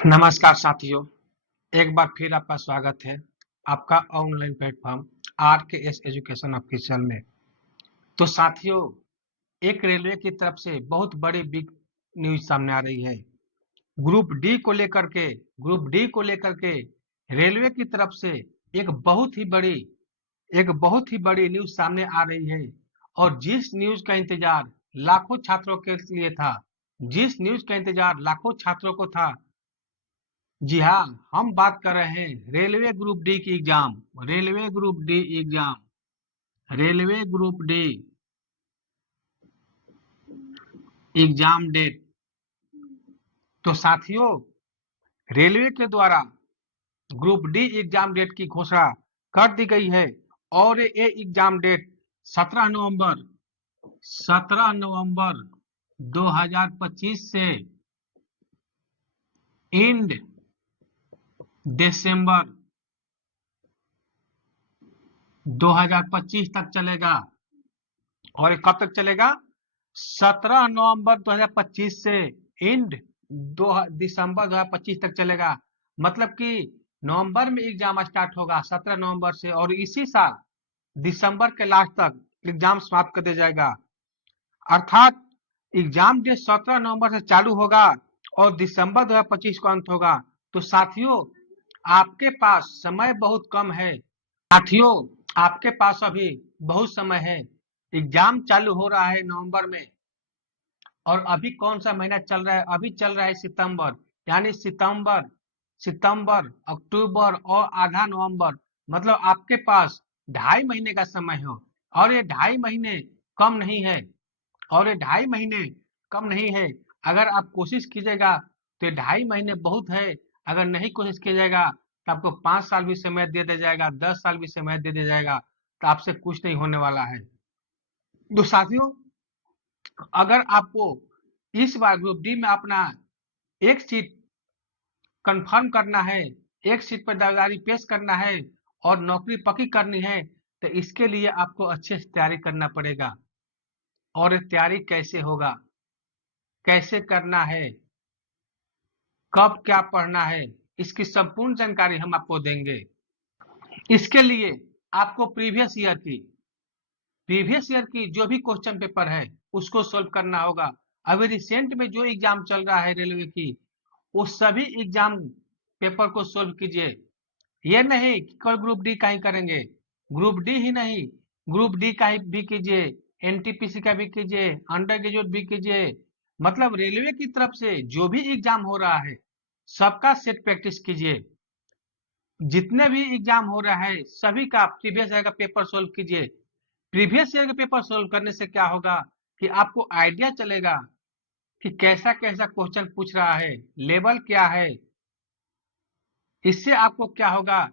नमस्कार साथियों, एक बार फिर आपका स्वागत है आपका ऑनलाइन प्लेटफॉर्म आर के एस एजुकेशन ऑफिशियल में। तो साथियों, एक रेलवे की तरफ से बहुत बड़ी बिग न्यूज सामने आ रही है। ग्रुप डी को लेकर के रेलवे की तरफ से एक बहुत ही बड़ी न्यूज सामने आ रही है। और जिस न्यूज का इंतजार लाखों छात्रों के लिए था, जिस न्यूज का इंतजार लाखों छात्रों को था, जी हाँ, हम बात कर रहे हैं रेलवे ग्रुप डी की exam. Railway group D exam, railway group D exam date. तो साथियों, रेलवे के द्वारा ग्रुप डी एग्जाम डेट की घोषणा कर दी गई है। और ये एग्जाम डेट 17 नवंबर 2025 से एंड दिसंबर 2025 तक चलेगा। और ये कब तक चलेगा? 17 नवंबर 2025 से एंड दिसंबर 2025 तक चलेगा। मतलब कि नवंबर में एग्जाम स्टार्ट होगा 17 नवंबर से, और इसी साल दिसंबर के लास्ट तक एग्जाम समाप्त कर दिया जाएगा। अर्थात एग्जाम डेट 17 नवंबर से चालू होगा और दिसंबर 2025 को अंत होगा। तो साथियों, आपके पास समय बहुत कम है। साथियों, आपके पास अभी बहुत समय है। एग्जाम चालू हो रहा है नवंबर में, और अभी कौन सा महीना चल रहा है? अभी चल रहा है सितंबर। यानी सितंबर, अक्टूबर और आधा नवंबर, मतलब आपके पास 2.5 महीने का समय हो। और ये 2.5 महीने कम नहीं है, और ये 2.5 महीने कम नहीं है। अगर आप कोशिश कीजिएगा तो ये 2.5 महीने बहुत है। अगर नहीं कोशिश कीजिएगा तो आपको 5 साल भी समय दे दिया जाएगा, 10 साल भी समय दे दिया जाएगा, तो आपसे कुछ नहीं होने वाला है। तो साथियों, अगर आपको इस बार ग्रुप डी में अपना एक सीट कंफर्म करना है, एक सीट पर दावेदारी पेश करना है और नौकरी पक्की करनी है, तो इसके लिए आपको अच्छे से तैयारी करना पड़ेगा। और तैयारी कैसे होगा, कैसे करना है, कब क्या पढ़ना है, इसकी संपूर्ण जानकारी हम आपको देंगे। इसके लिए आपको प्रीवियस ईयर की जो भी क्वेश्चन पेपर है उसको सोल्व करना होगा। अभी रिसेंट में जो एग्जाम चल रहा है रेलवे की, वो सभी एग्जाम पेपर को सोल्व कीजिए। ये नहीं कि कोई ग्रुप डी का ही करेंगे, ग्रुप डी ही नहीं, ग्रुप डी का ही भी कीजिए, एनटीपीसी का भी कीजिए, अंडर ग्रेजुएट भी कीजिए। मतलब रेलवे की तरफ से जो भी एग्जाम हो रहा है सबका सेट प्रैक्टिस कीजिए। जितने भी एग्जाम हो रहा है सभी का प्रीवियस ईयर का पेपर सोल्व कीजिए। प्रीवियस ईयर के पेपर सोल्व करने से क्या होगा कि आपको आइडिया चलेगा कि कैसा कैसा क्वेश्चन पूछ रहा है, लेवल क्या है। इससे आपको क्या होगा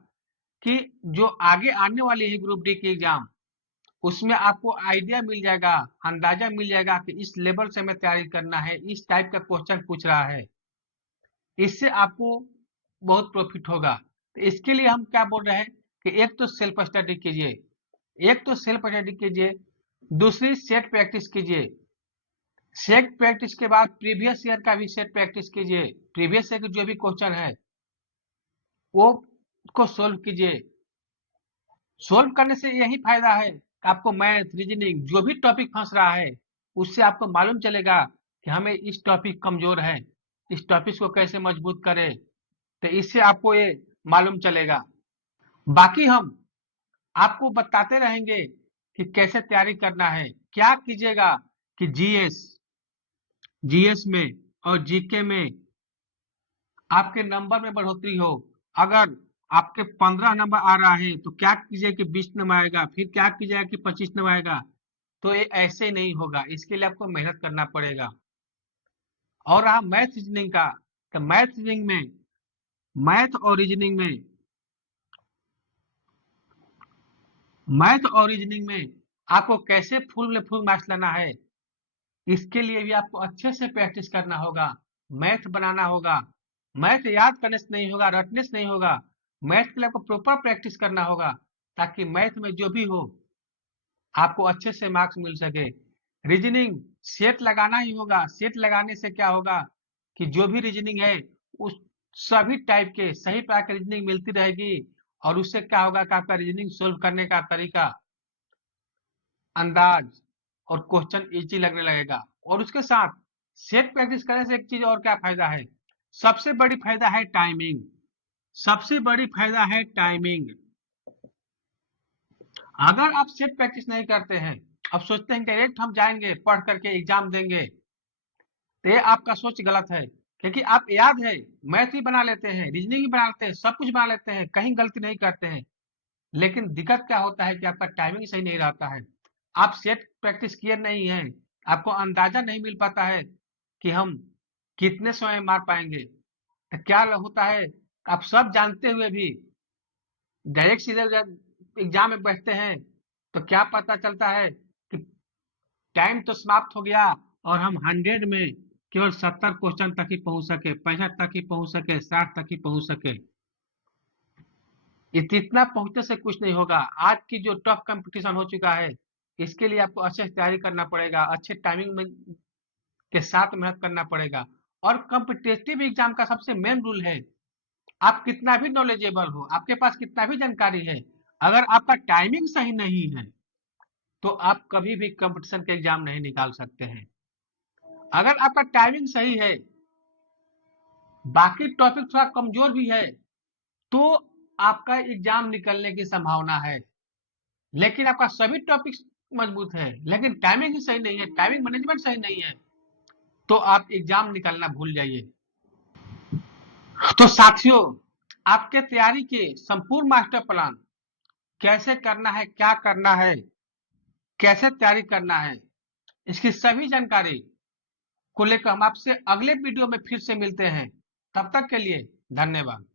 कि जो आगे आने वाली है ग्रुप डी की एग्जाम, उसमें आपको आइडिया मिल जाएगा, अंदाजा मिल जाएगा कि इस लेवल से हमें तैयारी करना है, इस टाइप का क्वेश्चन पूछ रहा है। इससे आपको बहुत प्रॉफिट होगा। तो इसके लिए हम क्या बोल रहे हैं कि एक तो सेल्फ स्टडी कीजिए, दूसरी सेट प्रैक्टिस कीजिए। सेट प्रैक्टिस के बाद प्रीवियस ईयर का भी सेट प्रैक्टिस कीजिए। प्रीवियस ईयर के जो भी क्वेश्चन है वो को सोल्व कीजिए। सोल्व करने से यही फायदा है कि आपको मैथ, रीजनिंग, जो भी टॉपिक फंस रहा है उससे आपको मालूम चलेगा कि हमें इस टॉपिक कमजोर है, इस टॉपिक को कैसे मजबूत करें। तो इससे आपको ये मालूम चलेगा। बाकी हम आपको बताते रहेंगे कि कैसे तैयारी करना है। क्या कीजिएगा कि जीएस में और जीके में आपके नंबर में बढ़ोतरी हो। अगर आपके 15 नंबर आ रहा है तो क्या कीजिए कि 20 नंबर आएगा, फिर क्या कीजिएगा कि 25 नंबर आएगा। तो ये ऐसे नहीं होगा, इसके लिए आपको मेहनत करना पड़ेगा। और रहा मैथ रीजनिंग का, तो मैथ और रीजनिंग में आपको कैसे फुल मार्क्स लाना है, इसके लिए भी आपको अच्छे से प्रैक्टिस करना होगा, मैथ बनाना होगा। मैथ याद करने से नहीं होगा, रटने से नहीं होगा। मैथ के लिए आपको प्रॉपर प्रैक्टिस करना होगा, ताकि मैथ में जो भी हो आपको अच्छे से मार्क्स मिल सके। रीजनिंग सेट लगाना ही होगा। सेट लगाने से क्या होगा कि जो भी रीजनिंग है उस सभी टाइप के सही प्रकार की रीजनिंग मिलती रहेगी और उससे क्या होगा कि आपका रीजनिंग सोल्व करने का तरीका, अंदाज और क्वेश्चन इजी लगने लगेगा। और उसके साथ सेट प्रैक्टिस करने से एक चीज और क्या फायदा है, सबसे बड़ी फायदा है टाइमिंग। सबसे बड़ी फायदा है टाइमिंग। अगर आप सेट प्रैक्टिस नहीं करते हैं, अब सोचते हैं डायरेक्ट हम जाएंगे पढ़ करके एग्जाम देंगे, तो ये आपका सोच गलत है। क्योंकि आप याद है मैथ भी बना लेते हैं, रीजनिंग भी बना लेते हैं, सब कुछ बना लेते हैं, कहीं गलती नहीं करते हैं, लेकिन दिक्कत क्या होता है कि आपका टाइमिंग सही नहीं रहता है। आप सेट प्रैक्टिस किए नहीं है, आपको अंदाजा नहीं मिल पाता है कि हम कितने समय में मार पाएंगे। तो क्या होता है, आप सब जानते हुए भी डायरेक्ट सीधे एग्जाम में बैठते हैं तो क्या पता चलता है कि टाइम तो समाप्त हो गया और हम 100 में केवल 70 क्वेश्चन तक ही पहुंच सके, 65 तक ही पहुंच सके, 60 तक ही पहुंच सके। इतना पहुंचने से कुछ नहीं होगा। आज की जो टफ कंपटीशन हो चुका है, इसके लिए आपको अच्छे से तैयारी करना पड़ेगा, अच्छे टाइमिंग में के साथ मेहनत करना पड़ेगा। और कॉम्पिटेटिव एग्जाम का सबसे मेन रूल है, आप कितना भी नॉलेजेबल हो, आपके पास कितना भी जानकारी है, अगर आपका टाइमिंग सही नहीं है तो आप कभी भी कंपटीशन के एग्जाम नहीं निकाल सकते हैं। अगर आपका टाइमिंग सही है, बाकी टॉपिक थोड़ा कमजोर भी है, तो आपका एग्जाम निकलने की संभावना है। लेकिन आपका सभी टॉपिक मजबूत है लेकिन टाइमिंग ही सही नहीं है, टाइमिंग मैनेजमेंट सही नहीं है, तो आप एग्जाम निकालना भूल जाइए। तो साथियों, आपके तैयारी के संपूर्ण मास्टर प्लान कैसे करना है, क्या करना है, कैसे तैयारी करना है, इसकी सभी जानकारी को लेकर हम आपसे अगले वीडियो में फिर से मिलते हैं। तब तक के लिए धन्यवाद।